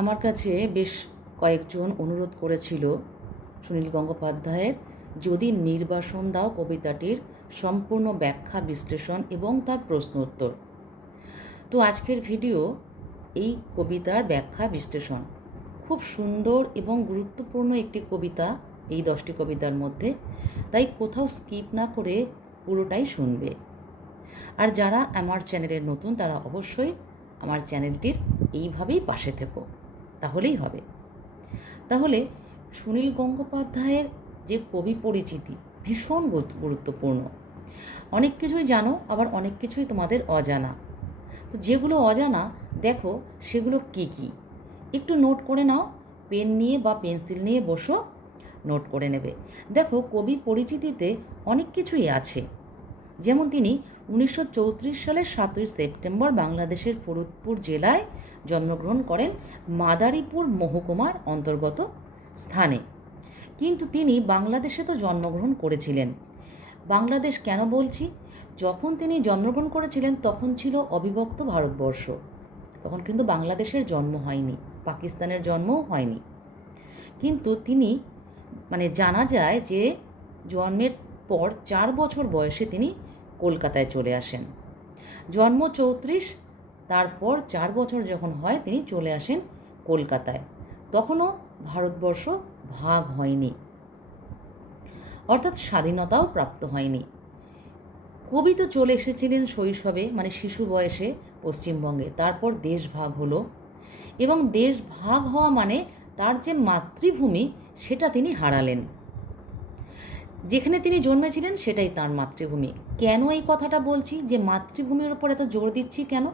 আমার কাছে বেশ কয়েকজন অনুরোধ করেছিল সুনীল গঙ্গোপাধ্যায়ের, যদি নির্বাসন দাও কবিতাটির সম্পূর্ণ ব্যাখ্যা, বিশ্লেষণ এবং তার প্রশ্ন উত্তর। তো আজকের ভিডিও এই কবিতার ব্যাখ্যা, বিশ্লেষণ। খুব সুন্দর এবং গুরুত্বপূর্ণ একটি কবিতা এই দশটি কবিতার মধ্যে, তাই কোথাও স্কিপ না করে পুরোটাই শুনবে। আর যারা আমার চ্যানেলের নতুন, তারা অবশ্যই আমার চ্যানেলটির এইভাবেই পাশে থেকো। তাহলেই হবে। তাহলে সুনীল গঙ্গোপাধ্যায়ের যে কবি পরিচিতি ভীষণ গুরুত্বপূর্ণ। অনেক কিছুই জানো, আবার অনেক কিছুই তোমাদের অজানা। তো যেগুলো অজানা, দেখো সেগুলো কি কি। একটু নোট করে নাও পেন নিয়ে বা পেন্সিল নিয়ে বসো নোট করে নেবে। দেখো কবি পরিচিতিতে অনেক কিছুই আছে। যেমন তিনি উনিশশো চৌত্রিশ সালের সাতই সেপ্টেম্বর বাংলাদেশের ফরিদপুর জেলায় জন্মগ্রহণ করেন মাদারীপুর মহকুমার অন্তর্গত স্থানে। কিন্তু তিনি বাংলাদেশে তো জন্মগ্রহণ করেছিলেন। বাংলাদেশ কেন বলছি? যখন তিনি জন্মগ্রহণ করেছিলেন, তখন ছিল অবিভক্ত ভারতবর্ষ। তখন কিন্তু বাংলাদেশের জন্ম হয়নি, পাকিস্তানের জন্মও হয়নি। কিন্তু তিনি মানে জানা যায় যে জন্মের পর চার বছর বয়সে তিনি কলকাতায় চলে আসেন। জন্ম চৌত্রিশ, তারপর চার বছর যখন হয় তিনি চলে আসেন কলকাতায়। তখনও ভারতবর্ষ ভাগ হয়নি। অর্থাৎ স্বাধীনতাও প্রাপ্ত হয়নি। কবি তো চলে এসেছিলেন শৈশবে মানে শিশু বয়সে পশ্চিমবঙ্গে। তারপর দেশ ভাগ হলো এবং দেশ ভাগ হওয়া মানে তার যে মাতৃভূমি সেটা তিনি হারালেন। যেখানে তিনি জন্মেছিলেন সেটাই তার মাতৃভূমি। কেন এই কথাটা বলছি? যে মাতৃভূমির ওপর এত জোর দিচ্ছি কেন?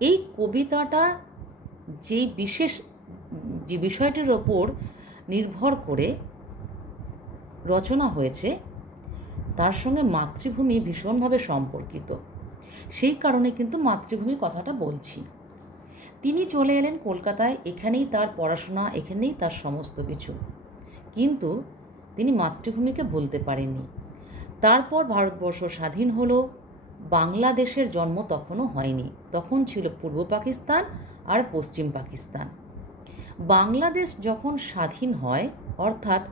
এই কবিতাটা যেই বিশেষ, যে বিষয়টির ওপর নির্ভর করে রচনা হয়েছে, তার সঙ্গে মাতৃভূমি ভীষণভাবে সম্পর্কিত। সেই কারণে কিন্তু মাতৃভূমি কথাটা বলছি। তিনি চলে এলেন কলকাতায়, এখানেই তার পড়াশোনা, এখানেই তার সমস্ত কিছু। কিন্তু তিনি মাতৃভূমিকে বলতে পারেননি। তারপর ভারতবর্ষ স্বাধীন হলো, বাংলাদেশের জন্ম তখনও হয়নি। তখন ছিল পূর্ব পাকিস্তান আর পশ্চিম পাকিস্তান। বাংলাদেশ যখন স্বাধীন হয়, অর্থাৎ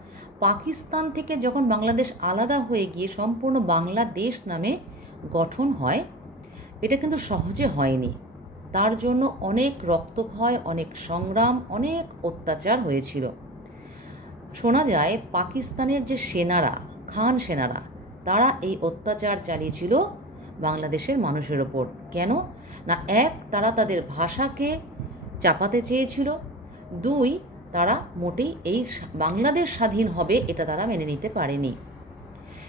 পাকিস্তান থেকে যখন বাংলাদেশ আলাদা হয়ে গিয়ে সম্পূর্ণ বাংলাদেশ নামে গঠন হয়, এটা কিন্তু সহজে হয়নি। তার জন্য অনেক রক্তক্ষয়, অনেক সংগ্রাম, অনেক অত্যাচার হয়েছিল। শোনা যায় পাকিস্তানের যে সেনারা, খান সেনারা, তারা এই অত্যাচার চালিয়েছিল বাংলাদেশের মানুষের ওপর। কেন? না, এক, তারা তাদের ভাষাকে চাপাতে চেয়েছিল। দুই, তারা মোটেই এই বাংলাদেশ স্বাধীন হবে এটা তারা মেনে নিতে পারেনি।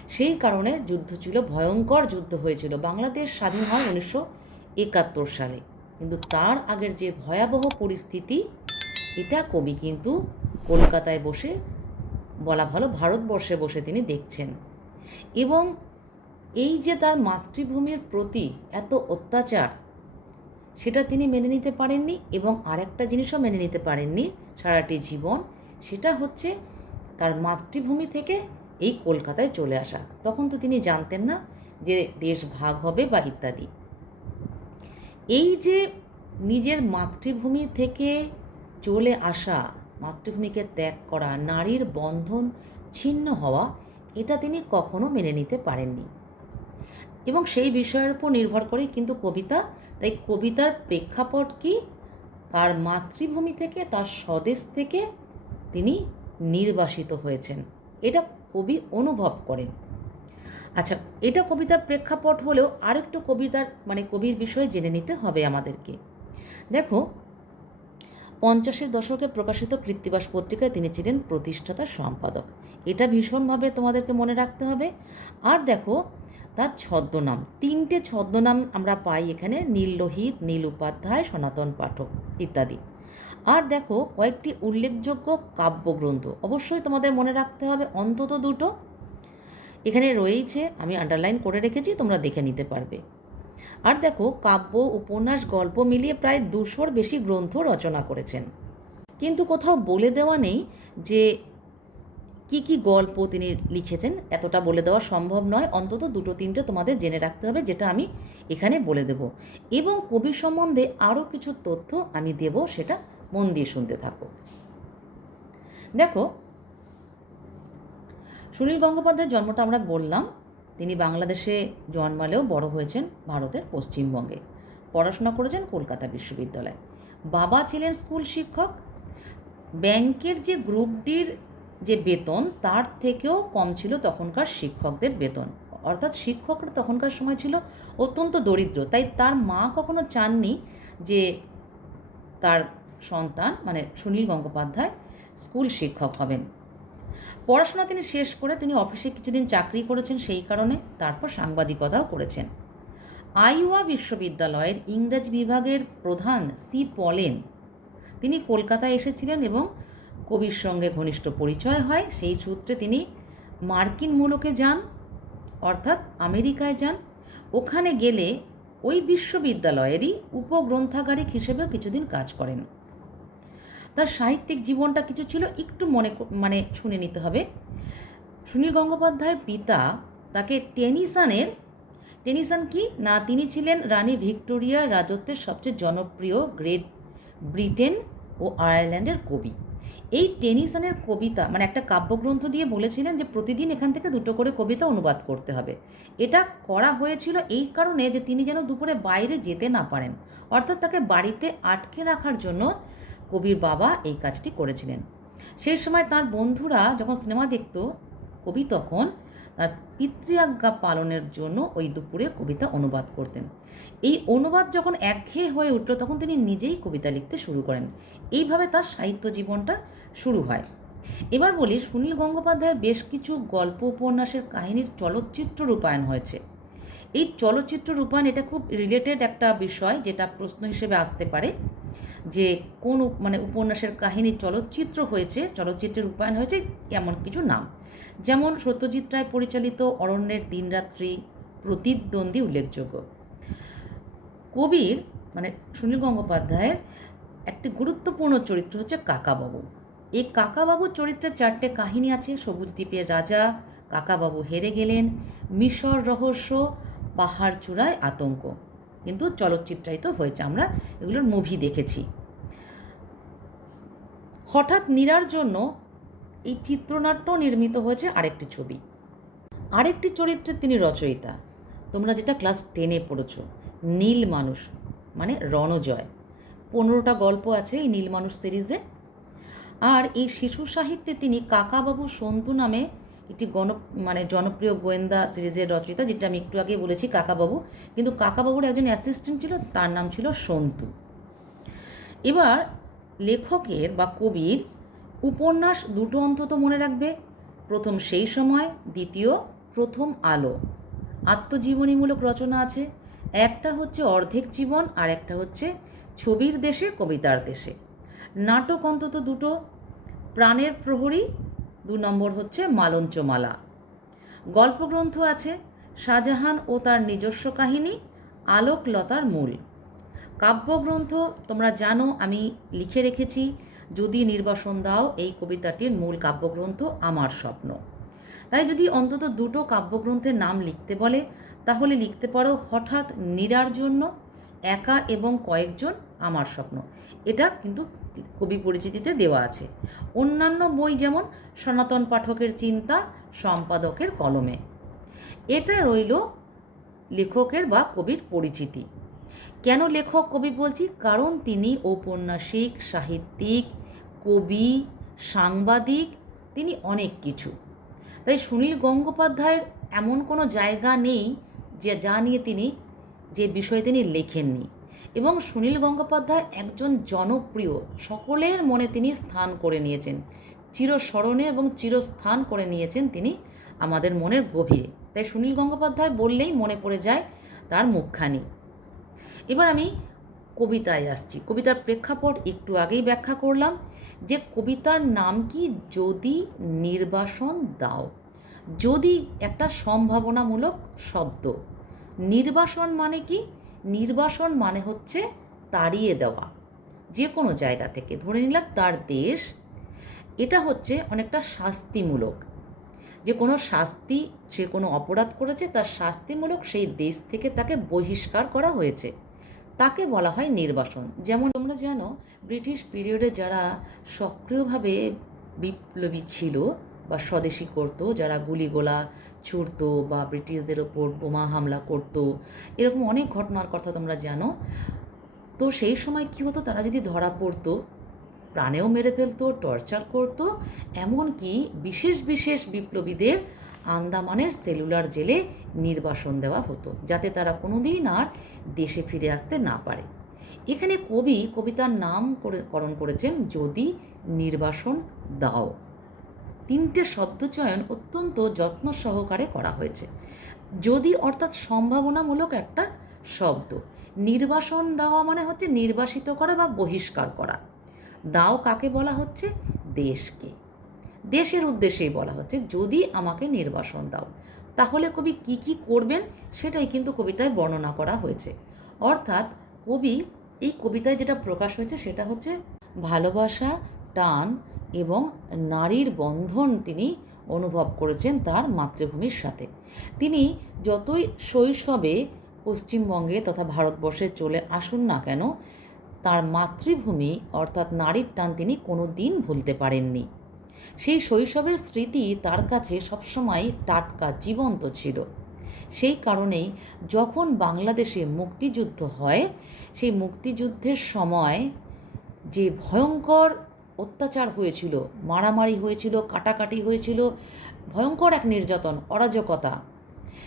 সেই কারণে যুদ্ধ ছিল ভয়ঙ্কর যুদ্ধ হয়েছিল। বাংলাদেশ স্বাধীন হয় উনিশশো একাত্তর সালে। কিন্তু তার আগের যে ভয়াবহ পরিস্থিতি, এটা কবি কিন্তু কলকাতায় বসে বলা ভালো, ভারতবর্ষে বসে তিনি দেখছেন। এবং এই যে তার মাতৃভূমির প্রতি এত অত্যাচার, সেটা তিনি মেনে নিতে পারেননি এবং আরেকটা জিনিসও মেনে নিতে পারেননি সারাটি জীবন, সেটা হচ্ছে তার মাতৃভূমি থেকে এই কলকাতায় চলে আসা। তখন তো তিনি জানতেন না যে দেশ ভাগ হবে বা ইত্যাদি। এই যে নিজের মাতৃভূমি থেকে চলে আসা মাতৃভূমিকে ত্যাগ করা, নারীর বন্ধন ছিন্ন হওয়া, এটা তিনি কখনো মেনে নিতে পারেননি। এবং সেই বিষয়ের উপর নির্ভর করেই কিন্তু কবিতা, তাই কবিতার প্রেক্ষাপট কি? তার মাতৃভূমি থেকে, তার স্বদেশ থেকে তিনি নির্বাসিত হয়েছেন। এটা কবি অনুভব করেন। আচ্ছা এটা কবিতার প্রেক্ষাপট হলেও আরেকটু কবিতার মানে কবির বিষয়ে জেনে নিতে হবে আমাদেরকে। দেখো পঞ্চাশের দশকে প্রকাশিত কৃত্তিবাস পত্রিকায় তিনি ছিলেন প্রতিষ্ঠাতা সম্পাদক। এটা ভীষণভাবে তোমাদেরকে মনে রাখতে হবে। আর দেখো, তার ছদ্মনাম, তিনটে ছদ্মনাম আমরা পাই এখানে নীল লোহিত নীল উপাধ্যায় সনাতন পাঠক ইত্যাদি। আর দেখো, কয়েকটি উল্লেখযোগ্য কাব্যগ্রন্থ, অবশ্যই তোমাদের মনে রাখতে হবে, অন্তত দুটো। এখানে রয়েছে, আমি আন্ডারলাইন করে রেখেছি, তোমরা দেখে নিতে পারবে। আর দেখো, কাব্য, উপন্যাস, গল্প মিলিয়ে প্রায় দুশোর বেশি গ্রন্থ রচনা করেছেন। কিন্তু কোথাও বলে দেওয়া নেই যে কি কি গল্প তিনি লিখেছেন। এতটা বলে দেওয়া সম্ভব নয়। অন্তত দুটো তিনটে তোমাদের জেনে রাখতে হবে, যেটা আমি এখানে বলে দেব। এবং কবি সম্বন্ধে আরও কিছু তথ্য আমি দেব, সেটা মন দিয়ে শুনতে থাকো। দেখো, সুনীল গঙ্গোপাধ্যায়ের জন্মটা আমরা বললাম তিনি বাংলাদেশে জন্মালেও বড় হয়েছেন ভারতের পশ্চিমবঙ্গে। পড়াশোনা করেছেন কলকাতা বিশ্ববিদ্যালয়ে। বাবা ছিলেন স্কুল শিক্ষক। ব্যাংকের যে গ্রুপ ডির যে বেতন, তার থেকেও কম ছিল তখনকার শিক্ষকদের বেতন। অর্থাৎ শিক্ষকরা তখনকার সময় ছিল অত্যন্ত দরিদ্র। তাই তার মা কখনো চাননি যে তার সন্তান মানে সুনীল গঙ্গোপাধ্যায় স্কুল শিক্ষক হবেন। পড়াশোনা তিনি শেষ করে তিনি অফিসে কিছুদিন চাকরি করেছেন সেই কারণে, তারপর সাংবাদিকতাও করেছেন। আইওয়া বিশ্ববিদ্যালয়ের ইংরেজি বিভাগের প্রধান সি পলেন, তিনি কলকাতায় এসেছিলেন এবং কবির সঙ্গে ঘনিষ্ঠ পরিচয় হয়। সেই সূত্রে তিনি মার্কিন মূলকে যান, অর্থাৎ আমেরিকায় যান। ওখানে গেলে ওই বিশ্ববিদ্যালয়েরই উপগ্রন্থাগারিক হিসেবেও কিছুদিন কাজ করেন। তার সাহিত্যিক জীবনটা কিছু ছিল, একটু মনে মানে শুনে নিতে হবে। সুনীল গঙ্গোপাধ্যায়ের পিতা তাকে টেনিসানের, টেনিসান কি? না, তিনি ছিলেন রানী ভিক্টোরিয়ার রাজত্বের সবচেয়ে জনপ্রিয় গ্রেট ব্রিটেন ও আয়ারল্যান্ডের কবি। এই টেনিসনের কবিতা মানে একটা কাব্যগ্রন্থ দিয়ে বলেছিলেন যে প্রতিদিন এখান থেকে দুটো করে কবিতা অনুবাদ করতে হবে। এটা করা হয়েছিল এই কারণে যে তিনি যেন দুপুরে বাইরে যেতে না পারেন। অর্থাৎ তাকে বাড়িতে আটকে রাখার জন্য কবির বাবা এই কাজটি করেছিলেন। সেই সময় তার বন্ধুরা যখন সিনেমা দেখত, কবি তখন তার পিতৃআজ্ঞা পালনের জন্য ওই দুপুরে কবিতা অনুবাদ করতেন। এই অনুবাদ যখন একঘেয়ে হয়ে উঠল, তখন তিনি নিজেই কবিতা লিখতে শুরু করেন। এইভাবে তার সাহিত্য জীবনটা শুরু হয়। এবার বলি, সুনীল গঙ্গোপাধ্যায়ের বেশ কিছু গল্প, উপন্যাসের কাহিনীর চলচ্চিত্র রূপায়ণ হয়েছে। এই চলচ্চিত্র রূপায়ণ এটা খুব রিলেটেড একটা বিষয়, যেটা প্রশ্ন হিসেবে আসতে পারে। যে কোন মানে উপন্যাসের কাহিনী চলচ্চিত্র হয়েছে, চলচ্চিত্রের রূপায়ণ হয়েছে কেমন কিছু নাম। যেমন সত্যজিৎ রায় পরিচালিত অরণ্যের দিনরাত্রি, প্রতিদ্বন্দ্বী উল্লেখযোগ্য। কবির মানে সুনীল গঙ্গোপাধ্যায়ের একটি গুরুত্বপূর্ণ চরিত্র হচ্ছে কাকাবাবু। এই কাকাবাবুর চরিত্রে চারটে কাহিনী আছে, সবুজ দ্বীপের রাজা, কাকাবাবু হেরে গেলেন, মিশর রহস্য পাহাড় চূড়ায় আতঙ্ক। কিন্তু চলচ্চিত্রায়িত হয়েছে। আমরা এগুলোর মুভি দেখেছি। হঠাৎ নীরার জন্য এই চিত্রনাট্য নির্মিত হয়েছে আরেকটি ছবি। আরেকটি চরিত্রে তিনি রচয়িতা। তোমরা যেটা ক্লাস টেনে পড়েছ, নীল মানুষ মানে রণজয়। পনেরোটা গল্প আছে এই নীল মানুষ সিরিজে আর এই শিশু সাহিত্যে তিনি কাকাবাবু সন্তু নামে একটি গণ মানে জনপ্রিয় গোয়েন্দা সিরিজের রচয়িতা, যেটা আমি একটু আগে বলেছি, কাকাবাবু। কিন্তু কাকাবাবুর একজন অ্যাসিস্ট্যান্ট ছিল, তার নাম ছিল সন্তু। এবার লেখকের বা কবির উপন্যাস দুটো অন্তত মনে রাখবে। প্রথম সেই সময়, দ্বিতীয় প্রথম আলো। আত্মজীবনীমূলক রচনা আছে। একটা হচ্ছে অর্ধেক জীবন, আর একটা হচ্ছে ছবির দেশে, কবিতার দেশে। নাটক অন্তত দুটো। প্রাণের প্রহরী দু নম্বর হচ্ছে মালঞ্চমালা। গল্পগ্রন্থ আছে শাহজাহান ও তার নিজস্ব কাহিনী আলোকলতার মূল। কাব্যগ্রন্থ তোমরা জানো, আমি লিখে রেখেছি, যদি নির্বাসন দাও এই কবিতাটির মূল কাব্যগ্রন্থ আমার স্বপ্ন। তাই যদি অন্তত দুটো কাব্যগ্রন্থের নাম লিখতে বলে, তাহলে লিখতে পারো হঠাৎ নীরার জন্য, একা এবং কয়েকজন আমার স্বপ্ন। এটা কিন্তু কবি পরিচিতিতে দেওয়া আছে। অন্যান্য বই যেমন সনাতন পাঠকের চিন্তা, সম্পাদকের কলমে। এটা রইল লেখকের বা কবির পরিচিতি। কেন লেখক কবি বলছি? কারণ তিনি ঔপন্যাসিক, সাহিত্যিক, কবি, সাংবাদিক, তিনি অনেক কিছু। তাই সুনীল গঙ্গোপাধ্যায়ের এমন কোনো জায়গা নেই যে, যা নিয়ে তিনি যে বিষয়ে তিনি লেখেননি। এবং সুনীল গঙ্গোপাধ্যায় একজন জনপ্রিয়। সকলের মনে তিনি স্থান করে নিয়েছেন। চিরস্মরণে এবং চিরস্থান করে নিয়েছেন তিনি আমাদের মনের গভীরে। তাই সুনীল গঙ্গোপাধ্যায় বললেই মনে পড়ে যায় তার মুখখানি। এবার আমি কবিতায় আসছি। কবিতার প্রেক্ষাপট একটু আগেই ব্যাখ্যা করলাম যে কবিতার নাম কি? যদি নির্বাসন দাও। যদি একটা সম্ভাবনামূলক শব্দ। নির্বাসন মানে কি? নির্বাসন মানে হচ্ছে তাড়িয়ে দেওয়া। যে কোনো জায়গা থেকে। ধরে নিলাম তার দেশ, এটা হচ্ছে অনেকটা শাস্তিমূলক। যে কোনো শাস্তি সে কোনো অপরাধ করেছে, তার শাস্তিমূলক সেই দেশ থেকে তাকে বহিষ্কার করা হয়েছে। তাকে বলা হয় নির্বাসন। যেমন তোমরা জানো, ব্রিটিশ পিরিয়ডে যারা সক্রিয়ভাবে বিপ্লবী ছিল বা স্বদেশী করতো, যারা গুলিগোলা ছুড়তো বা ব্রিটিশদের ওপর বোমা হামলা করতো, এরকম অনেক ঘটনার কথা তোমরা জানো। তো সেই সময় কী হতো, তারা যদি ধরা পড়তো, প্রাণেও মেরে ফেলতো, টর্চার করতো, এমনকি বিশেষ বিশেষ বিপ্লবীদের আন্দামানের সেলুলার জেলে নির্বাসন দেওয়া হতো, যাতে তারা কোনোদিন আর দেশে ফিরে আসতে না পারে। এখানে কবি, কবিতার নাম করে করণ করেছেন যদি নির্বাসন দাও। তিনটে শব্দচয়ন অত্যন্ত যত্ন সহকারে করা হয়েছে। যদি অর্থাৎ সম্ভাবনামূলক একটা শব্দ, নির্বাসন দেওয়া মানে হচ্ছে নির্বাসিত করা বা বহিষ্কার করা। দাও কাকে বলা হচ্ছে? দেশকে। দেশের উদ্দেশ্যেই বলা হচ্ছে, যদি আমাকে নির্বাসন দাও। তাহলে কবি কি কি করবেন সেটাই কিন্তু কবিতায় বর্ণনা করা হয়েছে। অর্থাৎ কবি, এই কবিতায় যেটা প্রকাশ হয়েছে সেটা হচ্ছে, ভালোবাসা, টান এবং নারীর বন্ধন তিনি অনুভব করেছেন তার মাতৃভূমির সাথে। তিনি যতই শৈশবে পশ্চিমবঙ্গে তথা ভারতবর্ষে চলে আসুন না কেন, তার মাতৃভূমি অর্থাৎ নারীর টান তিনি কোনো দিন ভুলতে পারেননি। সেই শৈশবের স্মৃতি তার কাছে সবসময় টাটকা, জীবন্ত ছিল। সেই কারণেই যখন বাংলাদেশে মুক্তিযুদ্ধ হয়, সেই মুক্তিযুদ্ধের সময় যে ভয়ঙ্কর অত্যাচার হয়েছিল, মারামারি হয়েছিল, কাটাকাটি হয়েছিল, ভয়ঙ্কর এক নির্যাতন, অরাজকতা।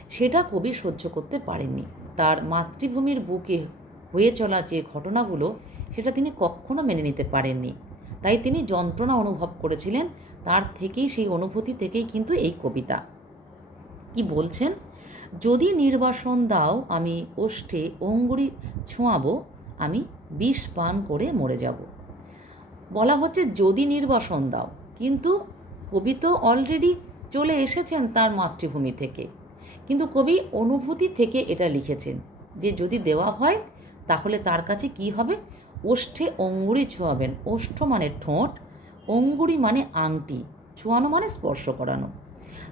সেটা কবি সহ্য করতে পারেননি। তার মাতৃভূমির বুকে হয়ে চলা যে ঘটনাগুলো, সেটা তিনি কখনো মেনে নিতে পারেননি। তাই তিনি যন্ত্রণা অনুভব করেছিলেন, তার থেকেই, সেই অনুভূতি থেকেই কিন্তু এই কবিতা। কি বলছেন? যদি নির্বাসন দাও, আমি ওষ্ঠে অঙ্গুরি ছোঁয়াবো, আমি বিষ পান করে মরে যাব। বলা হচ্ছে যদি নির্বাসন দাও। কিন্তু কবি তো অলরেডি চলে এসেছেন তার মাতৃভূমি থেকে। কিন্তু কবি অনুভূতি থেকে এটা লিখেছেন যে যদি দেওয়া হয়, তাহলে তার কাছে কি হবে? ওষ্ঠে অঙ্গুরি ছোঁয়াবেন। ওষ্ঠ মানে ঠোঁট, অঙ্গুরি মানে আংটি, ছোঁয়ানো মানে স্পর্শ করানো।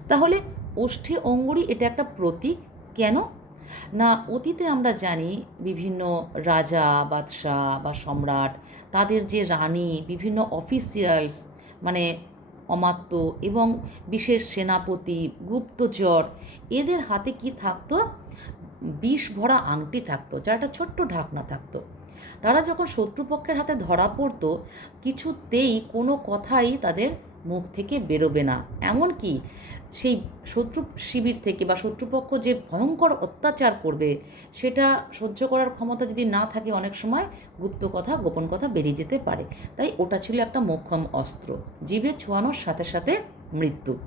তাহলে ওষ্ঠে অঙ্গুরি এটা একটা প্রতীক। কেন? না, অতীতে আমরা জানি বিভিন্ন রাজা, বাদশাহ বা সম্রাট, তাদের যে রানী, বিভিন্ন অফিসিয়ালস মানে অমাত্য এবং বিশেষ সেনাপতি, গুপ্তচর, এদের হাতে কি থাকতো? বিষ ভরা আংটি থাকতো, যার একটা ছোট্ট ঢাকনা থাকতো। তারা যখন শত্রুপক্ষের হাতে ধরা পড়তো, কিছুতেই কোনো কথাই তাদের মুখ থেকে বেরোবে না। এমনকি সেই শত্রু শিবির থেকে বা শত্রুপক্ষ যে ভয়ঙ্কর অত্যাচার করবে, সেটা সহ্য করার ক্ষমতা যদি না থাকে অনেক সময়, গুপ্ত কথা, গোপন কথা বেরিয়ে যেতে পারে। তাই ওটা ছিল একটা মোক্ষম অস্ত্র জীবে ছোঁয়ানোর সাথে সাথে মৃত্যু।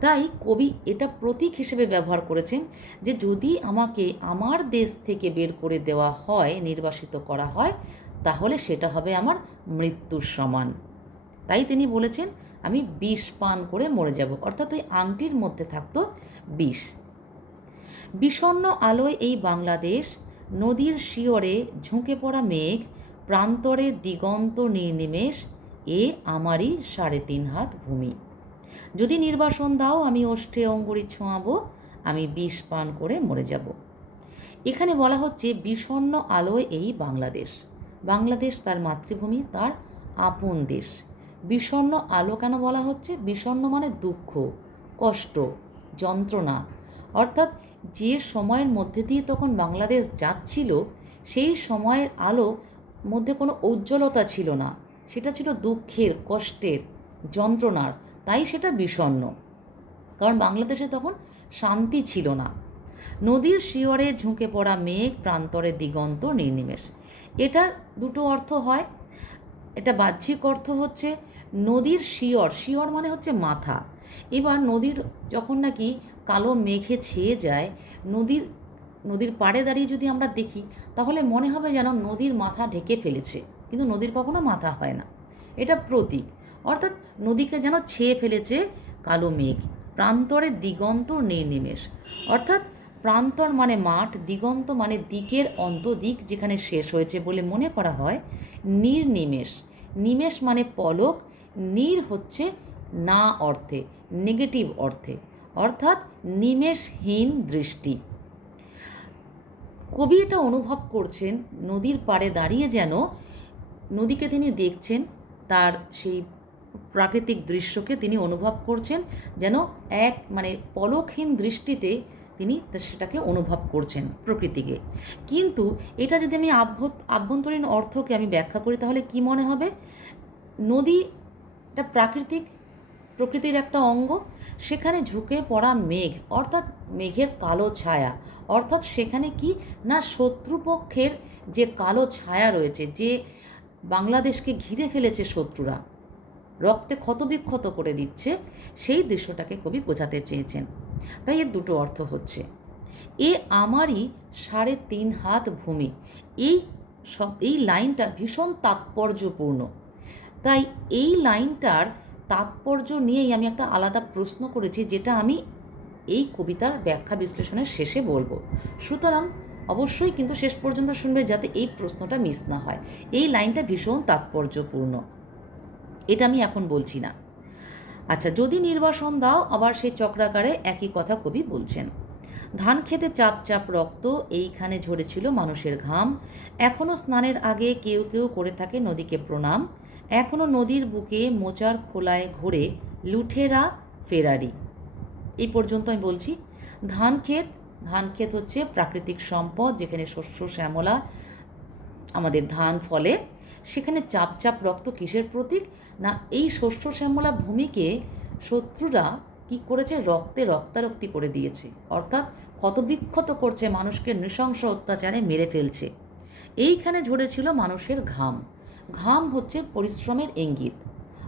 তাই কবি এটা প্রতীক হিসেবে ব্যবহার করেছেন যে যদি আমাকে আমার দেশ থেকে বের করে দেওয়া হয়, নির্বাসিত করা হয়, তাহলে সেটা হবে আমার মৃত্যুর সমান। তাই তিনি বলেছেন আমি বিষ পান করে মরে যাব। অর্থাৎ ওই আংটির মধ্যে থাকতো বিষ। বিষণ্ন আলোয় এই বাংলাদেশ নদীর শিয়রে ঝুঁকে পড়া মেঘ, প্রান্তরে দিগন্ত নির্নিমেষ, এ আমারই সাড়ে তিন হাত ভূমি। যদি নির্বাসন দাও, আমি ওষ্ঠে অঙ্গুরি ছোঁয়াবো, আমি বিষ পান করে মরে যাব। এখানে বলা হচ্ছে বিষণ্ন আলোয় এই বাংলাদেশ। বাংলাদেশ তার মাতৃভূমি, তার আপন দেশ। বিষণ্ন আলো কেন বলা হচ্ছে? বিষণ্ন মানে দুঃখ, কষ্ট, যন্ত্রণা। অর্থাৎ যে সময়ের মধ্যে দিয়ে তখন বাংলাদেশ যাচ্ছিল, সেই সময়ের আলো মধ্যে কোনো ঔজ্জ্বলতা ছিল না। সেটা ছিল দুঃখের, কষ্টের, যন্ত্রণার। তাই সেটা বিষণ্ন কারণ বাংলাদেশে তখন শান্তি ছিল না। নদীর শিয়রে ঝুঁকে পড়া মেঘ প্রান্তরে দিগন্ত নির্নিমেষ। এটার দুটো অর্থ হয়। এটা বাহ্যিক অর্থ হচ্ছে নদীর শিয়র শিয়র মানে হচ্ছে মাথা। এবার নদীর যখন নাকি কালো মেঘে ছেয়ে যায়, নদীর নদীর পাড়ে দাঁড়িয়ে যদি আমরা দেখি, তাহলে মনে হবে যেন নদীর মাথা ঢেকে ফেলেছে। কিন্তু নদীর কখনো মাথা হয় না। এটা প্রতীক। অর্থাৎ নদীকে যেন ছেয়ে ফেলেছে কালো মেঘ। প্রান্তরে দিগন্ত নির্নিমেষ অর্থাৎ প্রান্তর মানে মাঠ, দিগন্ত মানে দিকের অন্তদিক যেখানে শেষ হয়েছে বলে মনে করা হয়, নির্নিমেষ। নিমেষ মানে পলক নির হচ্ছে না অর্থে নেগেটিভ অর্থে, অর্থাৎ নিমেষহীন দৃষ্টি। কবি এটা অনুভব করছেন, নদীর পাড়ে দাঁড়িয়ে যেন নদীকে তিনি দেখছেন, তার সেই প্রাকৃতিক দৃশ্যকে তিনি অনুভব করছেন, যেন এক মানে পলকহীন দৃষ্টিতে তিনি সেটাকে অনুভব করছেন প্রকৃতিকে। কিন্তু এটা যদি আমি আভ্যন্তরীণ অর্থকে আমি ব্যাখ্যা করি, তাহলে কি মনে হবে? নদী এটা প্রাকৃতিক, প্রকৃতির একটা অঙ্গ। সেখানে ঝুঁকে পড়া মেঘ, অর্থাৎ মেঘের কালো ছায়া। অর্থাৎ সেখানে কি? না, শত্রুপক্ষের যে কালো ছায়া রয়েছে, যে বাংলাদেশকে ঘিরে ফেলেছে শত্রুরা, রক্তে ক্ষতবিক্ষত করে দিচ্ছে, সেই দৃশ্যটাকে কবি বোঝাতে চেয়েছেন। তাই এর দুটো অর্থ হচ্ছে, এ আমারই সাড়ে তিন হাত ভূমি। এই সব, এই লাইনটা ভীষণ তাৎপর্যপূর্ণ। তাই এই লাইনটার তাৎপর্য নিয়েই আমি একটা আলাদা প্রশ্ন করেছি, যেটা আমি এই কবিতার ব্যাখ্যা বিশ্লেষণের শেষে বলব। সুতরাং অবশ্যই কিন্তু শেষ পর্যন্ত শুনবে যাতে এই প্রশ্নটা মিস না হয়। এই লাইনটা ভীষণ তাৎপর্যপূর্ণ। এটা আমি এখন বলছি না। আচ্ছা যদি নির্বাসন দাও, আবার সেই চক্রাকারে একই কথা কবি বলছেন। ধান খেতে চাপ চাপ রক্ত, এইখানে ঝরেছিল মানুষের ঘাম। এখনও স্নানের আগে কেউ কেউ করে থাকে নদীকে প্রণাম। এখনও নদীর বুকে মোচার খোলায় ঘোরে লুঠেরা ফেরারি। এই পর্যন্ত আমি বলছি, ধান ক্ষেত ধান ক্ষেত হচ্ছে প্রাকৃতিক সম্পদ, যেখানে শস্য, শ্যামলা, আমাদের ধান ফলে। সেখানে চাপ চাপ রক্ত কিসের প্রতীক? না, এই শস্য, শ্যামলা ভূমিকে শত্রুরা কি করেছে? রক্তে রক্তারক্তি করে দিয়েছে। অর্থাৎ ক্ষতবিক্ষত করছে মানুষকে নৃশংস অত্যাচারে মেরে ফেলছে। এইখানে ঝরেছিল মানুষের ঘাম। ঘাম হচ্ছে পরিশ্রমের ইঙ্গিত।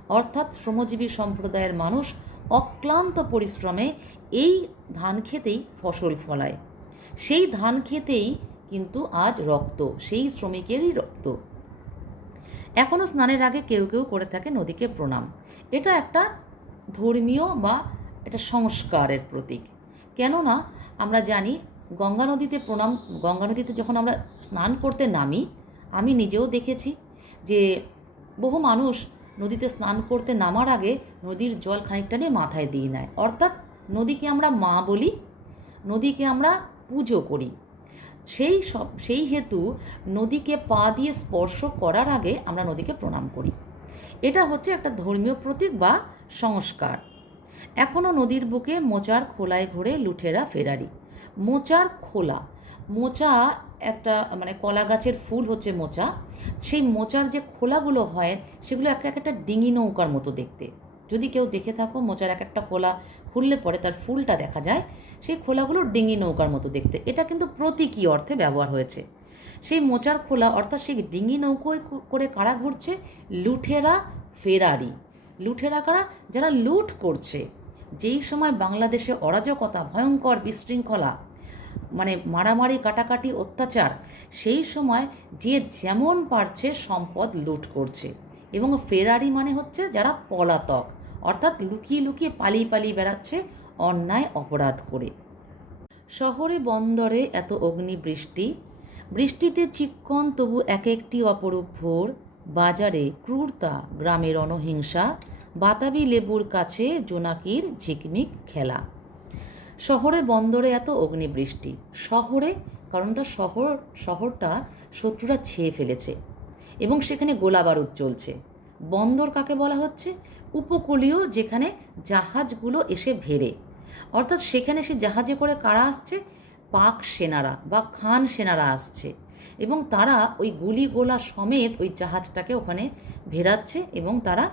অর্থাৎ শ্রমজীবী সম্প্রদায়ের মানুষ অক্লান্ত পরিশ্রমে এই ধান খেতেই ফসল ফলায়। সেই ধান খেতেই কিন্তু আজ রক্ত, সেই শ্রমিকেরই রক্ত। এখনও স্নানের আগে কেউ কেউ করে থাকে নদীকে প্রণাম। এটা একটা ধর্মীয় বা এটা সংস্কারের প্রতীক। কেননা আমরা জানি গঙ্গা নদীতে প্রণাম, গঙ্গা নদীতে যখন আমরা স্নান করতে নামি, আমি নিজেও দেখেছি যে বহু মানুষ নদীতে স্নান করতে নামার আগে নদীর জল খানিকটা নিয়ে মাথায় দিয়ে নেয়। অর্থাৎ নদীকে আমরা মা বলি, নদীকে আমরা পুজো করি। সেই সব, সেই হেতু নদীকে পা দিয়ে স্পর্শ করার আগে আমরা নদীকে প্রণাম করি। এটা হচ্ছে একটা ধর্মীয় প্রতীক বা সংস্কার। এখনও নদীর বুকে মোচার খোলায় ঘোরে লুঠেরা ফেরারি। মোচার খোলা, মোচা একটা মানে কলা গাছের ফুল হচ্ছে মোচা। সেই মোচার যে খোলাগুলো হয়, সেগুলো এক এক একটা ডিঙি নৌকার মতো দেখতে। যদি কেউ দেখে থাকো মোচার এক একটা খোলা, খুললে পরে তার ফুলটা দেখা যায়, সেই খোলাগুলো ডিঙি নৌকার মতো দেখতে। এটা কিন্তু প্রতীকী অর্থে ব্যবহার হয়েছে। সেই মোচার খোলা, অর্থাৎ সেই ডিঙি নৌকোয় করে কারা ঘুরছে? লুঠেরা ফেরারি। লুঠেরা কারা? যারা লুট করছে। যেই সময় বাংলাদেশে অরাজকতা, ভয়ঙ্কর বিশৃঙ্খলা মানে মারামারি, কাটাকাটি, অত্যাচার, সেই সময় যে যেমন পারছে সম্পদ লুট করছে। এবং ফেরারি মানে হচ্ছে যারা পলাতক, অর্থাৎ লুকিয়ে লুকিয়ে পালিয়ে পালিয়ে বেড়াচ্ছে অন্যায়, অপরাধ করে। শহরে, বন্দরে এত অগ্নিবৃষ্টি। বৃষ্টিতে চিক্কন, তবু এক একটি অপরূপ ভোর। বাজারে ক্রূরতা, গ্রামের অনহিংসা। বাতাবি লেবুর কাছে জোনাকির ঝিকমিক খেলা। শহরে বন্দরে এত অগ্নিবৃষ্টি। শহরে, কারণটা শহর, শহরটা শত্রুরা ছেয়ে ফেলেছে এবং সেখানে গোলাবারুদ চলছে। বন্দর কাকে বলা হচ্ছে? উপকূলীয় যেখানে জাহাজগুলো এসে ভেড়ে। অর্থাৎ সেখানে সে জাহাজে করে কারা আসছে? পাক সেনারা বা খান সেনারা আসছে এবং তারা ওই গুলিগোলা সমেত ওই জাহাজটাকে ওখানে ভেড়াচ্ছে এবং তারা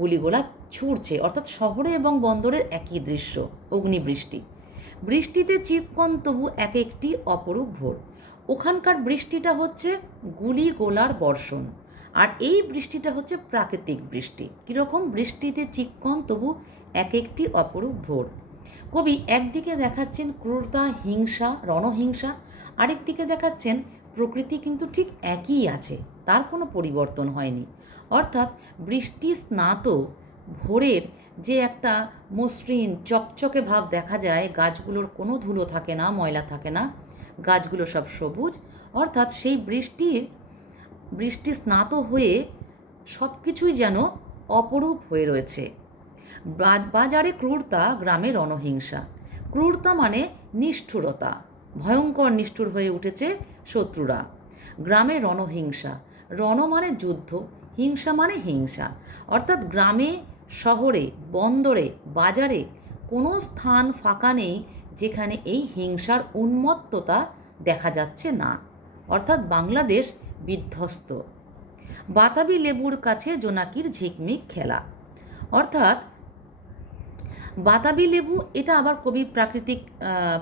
গুলিগোলা ছুড়ছে, অর্থাৎ শহরে এবং বন্দরের একই দৃশ্য, অগ্নিবৃষ্টি। বৃষ্টিতে চিকন তবু এক একটি অপরূপ ভোর। ওখানকার বৃষ্টিটা হচ্ছে গুলি গোলার বর্ষণ, আর এই বৃষ্টিটা হচ্ছে প্রাকৃতিক বৃষ্টি। কীরকম বৃষ্টিতে চিকন তবু এক একটি অপরূপ ভোর। কবি একদিকে দেখাচ্ছেন ক্রূরতা, হিংসা, রণহিংসা আরেক দিকে দেখাচ্ছেন প্রকৃতি কিন্তু ঠিক একই আছে, তার কোনো পরিবর্তন হয়নি। অর্থাৎ বৃষ্টি স্নাত ভোরের যে একটা মসৃণ চকচকে ভাব দেখা যায়, গাছগুলোর কোনো ধুলো থাকে না, ময়লা থাকে না, গাছগুলো সব সবুজ। অর্থাৎ সেই বৃষ্টির বৃষ্টি স্নাত হয়ে সব কিছুই যেন অপরূপ হয়ে রয়েছে। বাজারে ক্রূরতা, গ্রামে রণহিংসা। ক্রূরতা মানে নিষ্ঠুরতা, ভয়ঙ্কর নিষ্ঠুর হয়ে উঠেছে শত্রুরা। গ্রামে রণহিংসা। রণ মানে যুদ্ধ হিংসা মানে হিংসা। অর্থাৎ গ্রামে, শহরে, বন্দরে, বাজারে কোনো স্থান ফাঁকা নেই যেখানে এই হিংসার উন্মত্ততা দেখা যাচ্ছে না। অর্থাৎ বাংলাদেশ বিধ্বস্ত। বাতাবি লেবুর কাছে জোনাকির ঝিকমিক খেলা। অর্থাৎ বাতাবি লেবু, এটা আবার কবি প্রাকৃতিক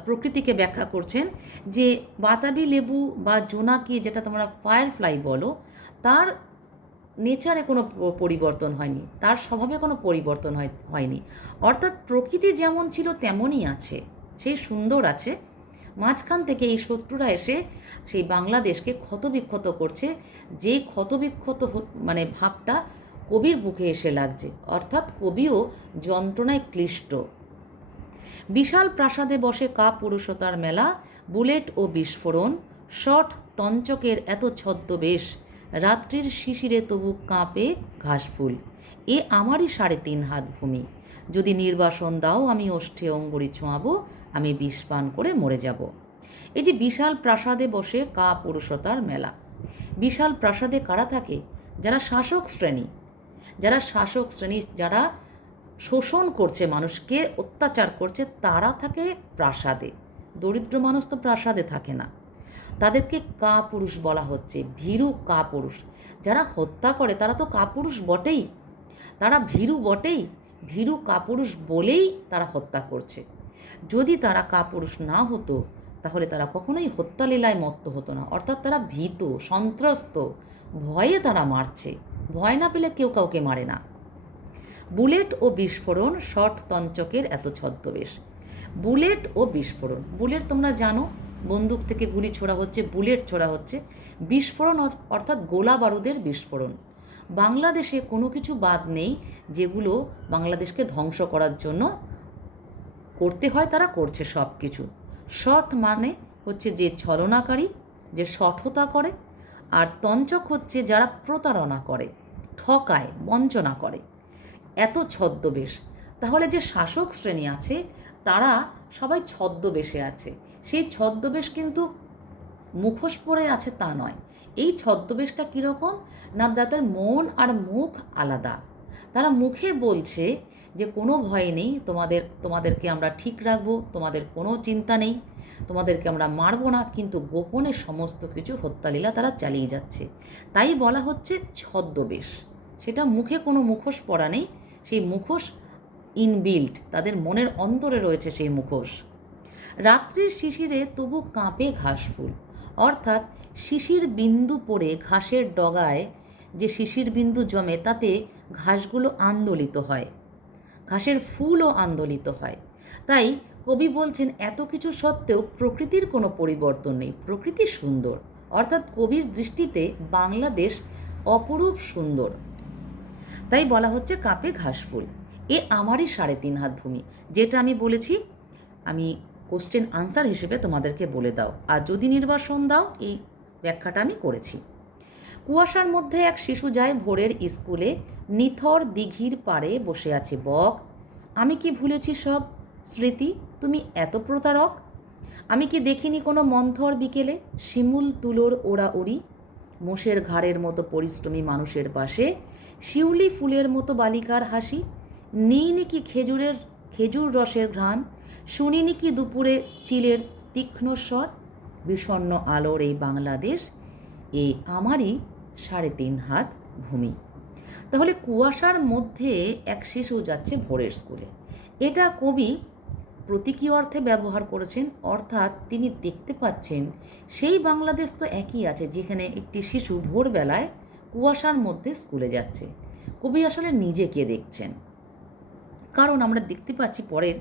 প্রকৃতিকে ব্যাখ্যা করছেন যে বাতাবি লেবু বা জোনাকি, যেটা তোমরা ফায়ারফ্লাই বলো, তার নেচারে কোনো পরিবর্তন হয়নি। তার স্বভাবে কোনো পরিবর্তন হয়, হয়নি। অর্থাৎ প্রকৃতি যেমন ছিল তেমনই আছে। সেই সুন্দর আছে। মাঝখান থেকে এই শত্রুরা এসে সেই বাংলাদেশকে ক্ষতবিক্ষত করছে। যেই ক্ষতবিক্ষত মানে ভাবটা কবির বুকে এসে লাগছে। অর্থাৎ কবিও যন্ত্রণায় ক্লিষ্ট। বিশাল প্রাসাদে বসে কা পুরুষতার মেলা, বুলেট ও বিস্ফোরণ, শট তঞ্চকের এত ছদ্মবেশ রাত্রির শিশিরে তবু কাঁপে ঘাসফুল। এ আমারই সাড়ে তিন হাত ভূমি। যদি নির্বাসন দাও, আমি ওষ্ঠে অঙ্গুরি ছোঁয়াবো, আমি বিষ পান করে মরে যাব। এই যে বিশাল প্রাসাদে বসে কা পুরুষতার মেলা। বিশাল প্রাসাদে কারা থাকে? যারা শাসক শ্রেণি। যারা শাসক শ্রেণি, যারা শোষণ করছে মানুষকে, অত্যাচার করছে, তারা থাকে প্রাসাদে। দরিদ্র মানুষ তো প্রাসাদে থাকে না। তাদেরকে কাপুরুষ বলা হচ্ছে, ভীরু কাপুরুষ। যারা হত্যা করে, তারা তো কাপুরুষ বটেই। তারা ভীরু বটেই, ভীরু কাপুরুষ বলেই তারা হত্যা করছে। যদি তারা কাপুরুষ না হতো, তাহলে তারা কখনোই হত্যালীলায় মত্ত হতো না। অর্থাৎ তারা ভীত, সন্ত্রস্ত, ভয়ে তারা মারছে। ভয় না পেলে কেউ কাউকে মারে না। বুলেট ও বিস্ফোরণ শট তঞ্চকের এত ছদ্মবেশ। বুলেট ও বিস্ফোরণ। বুলেট তোমরা জানো বন্দুক থেকে গুলি ছোড়া হচ্ছে, বুলেট ছোড়া হচ্ছে, বিস্ফোরণ অর্থাৎ গোলা বারুদের বিস্ফোরণ। বাংলাদেশে কোনো কিছু বাদ নেই যেগুলো বাংলাদেশকে ধ্বংস করার জন্য করতে হয়, তারা করছে সব কিছু শট মানে হচ্ছে যে ছলনাকারী, যে সঠতা করে, আর তঞ্চক হচ্ছে যারা প্রতারণা করে, ঠকায়, বঞ্চনা করে। এত ছদ্মবেশ। তাহলে যে শাসক শ্রেণি আছে, তারা সবাই ছদ্মবেশে আছে। সেই ছদ্মবেশ কিন্তু মুখোশ পরে আছে তা নয়। এই ছদ্মবেশটা কীরকম? না, তাদের মন আর মুখ আলাদা। তারা মুখে বলছে যে, কোনো ভয় নেই, তোমাদের, তোমাদেরকে আমরা ঠিক রাখব, তোমাদের কোনো চিন্তা নেই, তোমাদেরকে আমরা মারবো না, কিন্তু গোপনে সমস্ত কিছু হত্যালীলা তারা চালিয়ে যাচ্ছে। তাই বলা হচ্ছে ছদ্মবেশ। সেটা মুখে কোনো মুখোশ পরা নেই, সেই মুখোশ ইনবিল্ট তাদের মনের অন্তরে রয়েছে সেই মুখোশ। রাত্রির শিশিরে তবু কাঁপে ঘাসফুল অর্থাৎ শিশির বিন্দু পড়ে ঘাসের ডগায়, যে শিশির বিন্দু জমে তাতে ঘাসগুলো আন্দোলিত হয়। ঘাসের ফুলও আন্দোলিত হয়। তাই কবি বলছেন, এত কিছু সত্ত্বেও প্রকৃতির কোনো পরিবর্তন নেই। প্রকৃতি সুন্দর। অর্থাৎ কবির দৃষ্টিতে বাংলাদেশ অপরূপ সুন্দর। তাই বলা হচ্ছে, কাপে ঘাসফুল এ আমারই সাড়ে তিন হাত ভূমি। যেটা আমি বলেছি, আমি কোশ্চেন আনসার হিসেবে তোমাদেরকে বলে দাও। আর যদি নির্বাসন দাও, এই ব্যাখ্যাটা আমি করেছি। কুয়াশার মধ্যে এক শিশু যায় ভোরের স্কুলে, নিথর দিঘির পাড়ে বসে আছে বক। আমি কি ভুলেছি সব? স্মৃতি, তুমি এত প্রতারক? আমি কি দেখিনি কোনো মন্থর বিকেলে? শিমুল তুলোর ওড়া উড়ি মোষের ঘাড়ের মতো পরিশ্রমী মানুষের পাশে। শিউলি ফুলের মতো বালিকার হাসি। নিইনি কি খেজুরের, খেজুর রসের ঘ্রাণ? শুনিনি কি দুপুরে চিলের তীক্ষ্ণ স্বর? বিষণ্ণ আলোর এই বাংলাদেশ, এ আমারই সাড়ে তিন হাত ভূমি। তাহলে কুয়াশার মধ্যে এক শিশু যাচ্ছে ভোরের স্কুলে এটা কবি প্রতীকী অর্থে ব্যবহার করেছেন, অর্থাৎ তিনি দেখতে পাচ্ছেন সেই বাংলাদেশ তো একই আছে, যেখানে একটি শিশু ভোরবেলায় কুয়াশার মধ্যে স্কুলে যাচ্ছে। কবি আসলে নিজেকে দেখছেন? কারণ আমরা দেখতে পাচ্ছি পরের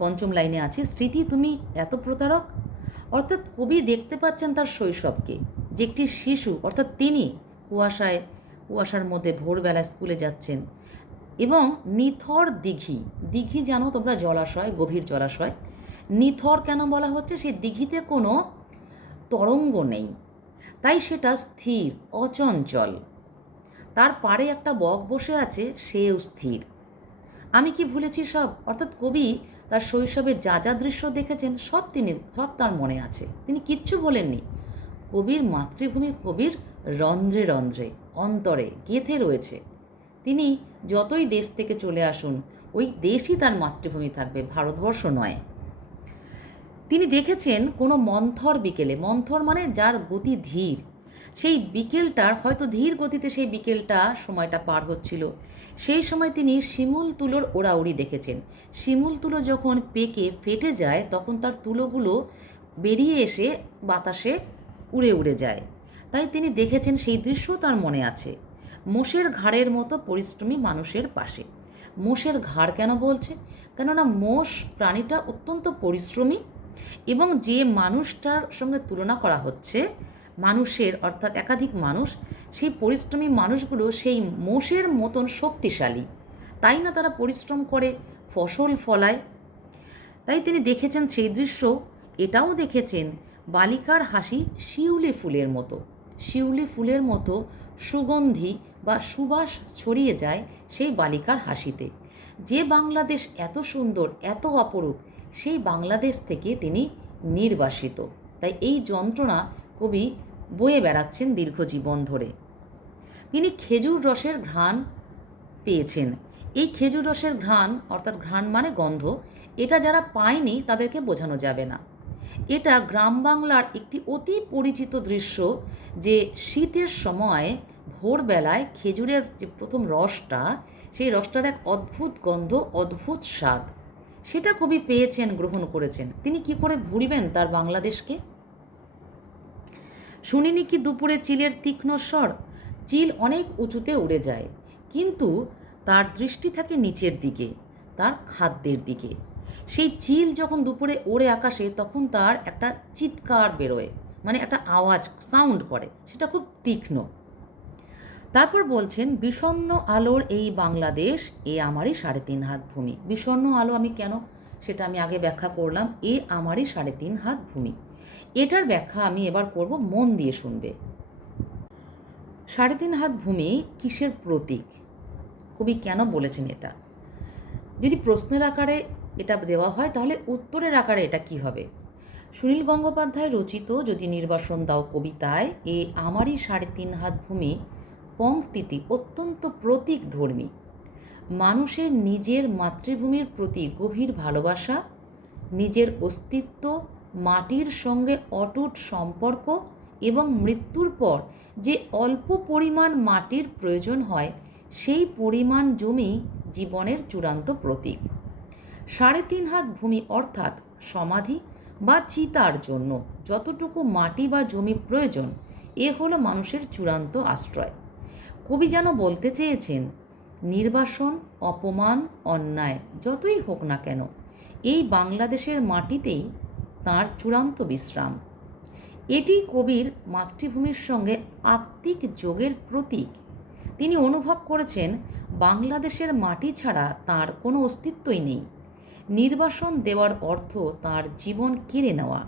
পঞ্চম লাইনে আছে, স্মৃতি, তুমি এত প্রতারক? অর্থাৎ কবি দেখতে পাচ্ছেন তার শৈশবকে, যে একটি শিশু, অর্থাৎ তিনি কুয়াশায়, কুয়াশার মধ্যে ভোরবেলায় স্কুলে যাচ্ছেন এবং নিথর দিঘি দিঘি জানো তোমরা জলাশয়, গভীর জলাশয়, নিথর কেন বলা হচ্ছে? সেই দিঘিতে কোনো তরঙ্গ নেই, তাই সেটা স্থির, অচঞ্চল। তার পাড়ে একটা বক বসে আছে, সেও স্থির। আমি কি ভুলেছি সব? অর্থাৎ কবি তার শৈশবে যা যা দৃশ্য দেখেছেন, সব তিনি, সব তার মনে আছে। তিনি কিচ্ছু বলেননি কবির মাতৃভূমি কবির রন্ধ্রে রন্ধ্রে, অন্তরে গেথে রয়েছে। তিনি যতই দেশ থেকে চলে আসুন, ওই দেশই তার মাতৃভূমি থাকবে, ভারতবর্ষ নয়। তিনি দেখেছেন কোনো মন্থর বিকেলে, মন্থর মানে যার গতি ধীর সেই বিকেলটার হয়তো ধীর গতিতে সেই বিকেলটা সময়টা পার হচ্ছিল। সেই সময় তিনি শিমুল তুলোর ওড়াউড়ি দেখেছেন। শিমুল তুলো যখন পেকে ফেটে যায়, তখন তার তুলোগুলো বেরিয়ে এসে বাতাসে উড়ে উড়ে যায়। তাই তিনি দেখেছেন সেই দৃশ্য তার মনে আছে। মোষের ঘাড়ের মতো পরিশ্রমী মানুষের পাশে। মোষের ঘাড় কেন বলছে? কেননা মোষ প্রাণীটা অত্যন্ত পরিশ্রমী এবং যে মানুষটার সঙ্গে তুলনা করা হচ্ছে মানুষের, অর্থাৎ একাধিক মানুষ, সেই পরিশ্রমী মানুষগুলো সেই মোষের মতন শক্তিশালী। তাই না তারা পরিশ্রম করে, ফসল ফলায়? তাই তিনি দেখেছেন সেই দৃশ্য, এটাও দেখেছেন বালিকার হাসি শিউলি ফুলের মতো। শিউলি ফুলের মতো সুগন্ধি বা সুবাস ছড়িয়ে যায় সেই বালিকার হাসিতে। যে বাংলাদেশ এত সুন্দর, এত অপরূপ, সেই বাংলাদেশ থেকে তিনি নির্বাসিত। তাই এই যন্ত্রণা কবি বয়ে বেড়াচ্ছেন দীর্ঘ জীবন ধরে। তিনি খেজুর রসের ঘ্রাণ পেয়েছেন। এই খেজুর রসের ঘ্রাণ, অর্থাৎ ঘ্রাণ মানে গন্ধ, এটা যারা পায়নি তাদেরকে বোঝানো যাবে না। এটা গ্রাম বাংলার একটি অতি পরিচিত দৃশ্য যে শীতের সময় ভোরবেলায় খেজুরের যে প্রথম রসটা, সেই রসটার এক অদ্ভুত গন্ধ, অদ্ভুত স্বাদ। সেটা কবি পেয়েছেন, গ্রহণ করেছেন। তিনি কি করে ভুলিবেন তার বাংলাদেশকে? শুনিনি কি দুপুরে চিলের তীক্ষ্ণ স্বর? চিল অনেক উঁচুতে উড়ে যায়, কিন্তু তার দৃষ্টি থাকে নিচের দিকে, তার খাদ্যের দিকে। সেই চিল যখন দুপুরে ওড়ে আকাশে, তখন তার একটা চিৎকার বেরোয় মানে একটা আওয়াজ সাউন্ড করে, সেটা খুব তীক্ষ্ণ। তারপর বলছেন, বিষণ্ণ আলোর এই বাংলাদেশ, এ আমারই সাড়ে তিন হাত ভূমি। বিষণ্ণ আলো আমি কেন? সেটা আমি আগে ব্যাখ্যা করলাম, এ আমারই সাড়ে তিন হাত ভূমি। এটার ব্যাখ্যা আমি এবার করব মন দিয়ে শুনবে। সাড়ে তিন হাত ভূমি কিসের প্রতীক? কবি কেন বলেছেন এটা? যদি প্রশ্নের আকারে এটা দেওয়া হয়, তাহলে উত্তরের আকারে এটা কি হবে? সুনীল গঙ্গোপাধ্যায় রচিত যদি নির্বাসন দাও কবিতায়, এ আমারই সাড়ে তিন হাত ভূমি, পংক্তিটি অত্যন্ত প্রতীক ধর্মী। মানুষের নিজের মাতৃভূমির প্রতি গভীর ভালোবাসা, নিজের অস্তিত্ব মাটির সঙ্গে অটুট সম্পর্ক এবং মৃত্যুর পর যে অল্প পরিমাণ মাটির প্রয়োজন হয়, সেই পরিমাণ জমি জীবনের চূড়ান্ত প্রতীক। সাড়ে তিন হাত ভূমি অর্থাৎ সমাধি বা চিতার জন্য যতটুকু মাটি বা জমি প্রয়োজন, এ হলো মানুষের চূড়ান্ত আশ্রয়। কবি যেন বলতে চেয়েছেন, নির্বাসন, অপমান, অন্যায় যতই হোক না কেন, এই বাংলাদেশের মাটিতেই তার চূড়ান্ত বিশ্রাম। এটি কবির মাতৃভূমির সঙ্গে আত্মিক যোগের প্রতীক। তিনি অনুভব করেছেন, বাংলাদেশের মাটি ছাড়া তার কোনো অস্তিত্বই নেই। নির্বাসন দেওয়ার অর্থ তার জীবন কেড়ে নেওয়া।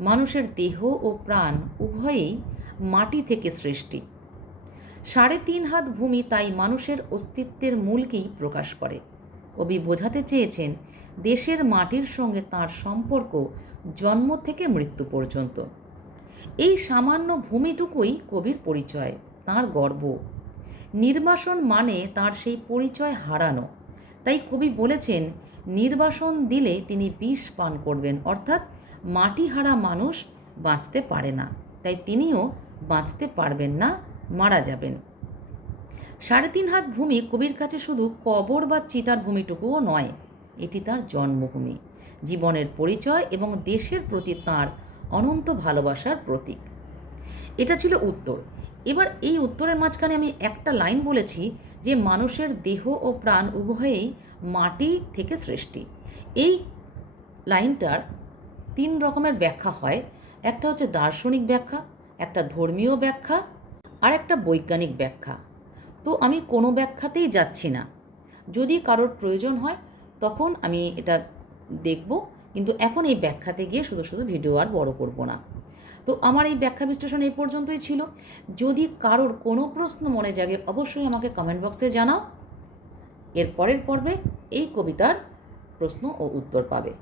মানুষের দেহ ও প্রাণ উভয়েই মাটি থেকে সৃষ্টি। সাড়ে তিন হাত ভূমি তাই মানুষের অস্তিত্বের মূলকেই প্রকাশ করে। কবি বোঝাতে চেয়েছেন দেশের মাটির সঙ্গে তার সম্পর্ক জন্ম থেকে মৃত্যু পর্যন্ত। এই সামান্য ভূমিটুকুই কবির পরিচয়, তার গর্ব। নির্বাসন মানে তার সেই পরিচয় হারানো। তাই কবি বলেছেন, নির্বাসন দিলে তিনি বিষ পান করবেন, অর্থাৎ মাটি হারা মানুষ বাঁচতে পারে না। তাই তিনিও বাঁচতে পারবেন না, মারা যাবেন। সাড়ে তিন হাত ভূমি কবির কাছে শুধু কবর বা চিতার ভূমিটুকুও নয় এটি তার জন্মভূমি, জীবনের পরিচয় এবং দেশের প্রতি তাঁর অনন্ত ভালোবাসার প্রতীক। এটা ছিল উত্তর। এবার এই উত্তরের মাঝখানে আমি একটা লাইন বলেছি যে মানুষের দেহ ও প্রাণ উভয়েই মাটি থেকে সৃষ্টি। এই লাইনটার তিন রকমের ব্যাখ্যা হয়। একটা হচ্ছে দার্শনিক ব্যাখ্যা, একটা ধর্মীয় ব্যাখ্যা, আর একটা বৈজ্ঞানিক ব্যাখ্যা। তো আমি কোনো ব্যাখ্যাতেই যাচ্ছি না। যদি কারোর প্রয়োজন হয় তখন আমি এটা দেখব। কিন্তু এখন এই ব্যাখ্যাতে গিয়ে শুধু শুধু ভিডিও আর বড় করব না। তো আমার এই ব্যাখ্যা বিশ্লেষণ এই পর্যন্তই ছিল। যদি কারোর কোনো প্রশ্ন মনে জাগে, অবশ্যই আমাকে কমেন্ট বক্সে জানাও। এর পরের পর্বে এই কবিতার প্রশ্ন ও উত্তর পাবে।